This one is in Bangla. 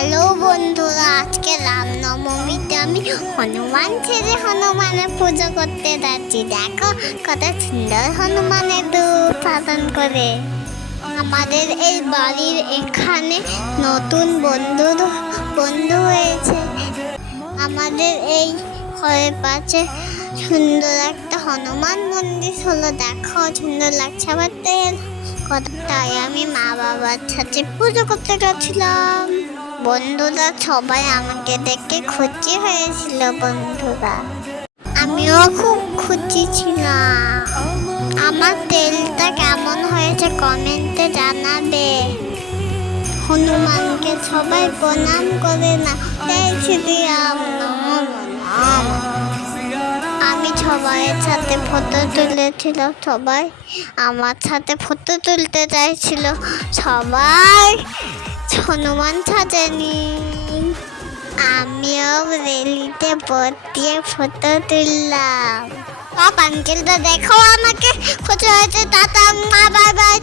হ্যালো বন্ধুরা, আজকে রামনবমীতে আমি হনুমান ছেড়ে হনুমানের পুজো করতে যাচ্ছি। দেখো কত সুন্দর হনুমানের রূপ ধারণ করে। আমাদের এই বাড়ির এখানে নতুন বন্ধু হয়েছে। আমাদের এই ঘরের পাশে সুন্দর একটা হনুমান মন্দির হলো। দেখো সুন্দর লাগছে আমার তাই আমি মা বাবার সাথে পুজো করতে গেছিলাম। বন্ধুরা সবাই আমাকে দেখে খুশি হয়েছিল। বন্ধুরা আমিও খুব খুশি ছিলাম। আমার তেলটা কেমন হয়েছে কমেন্টে জানাবে। হনুমানকে সবাই প্রণাম করে না। এই শ্রীরাম নম নম। আমি সবাইয়ের সাথে ফটো তুলেছিলাম। সবাই আমার সাথে ফটো তুলতে চাইছিল। সবাই হনুমান সাজেনি। আমিও রেলিতে বসিয়ে ফটো তুললাম। সব আঙ্কেলটা দেখো আমাকে খুশি হয়েছে। Tata, bye bye,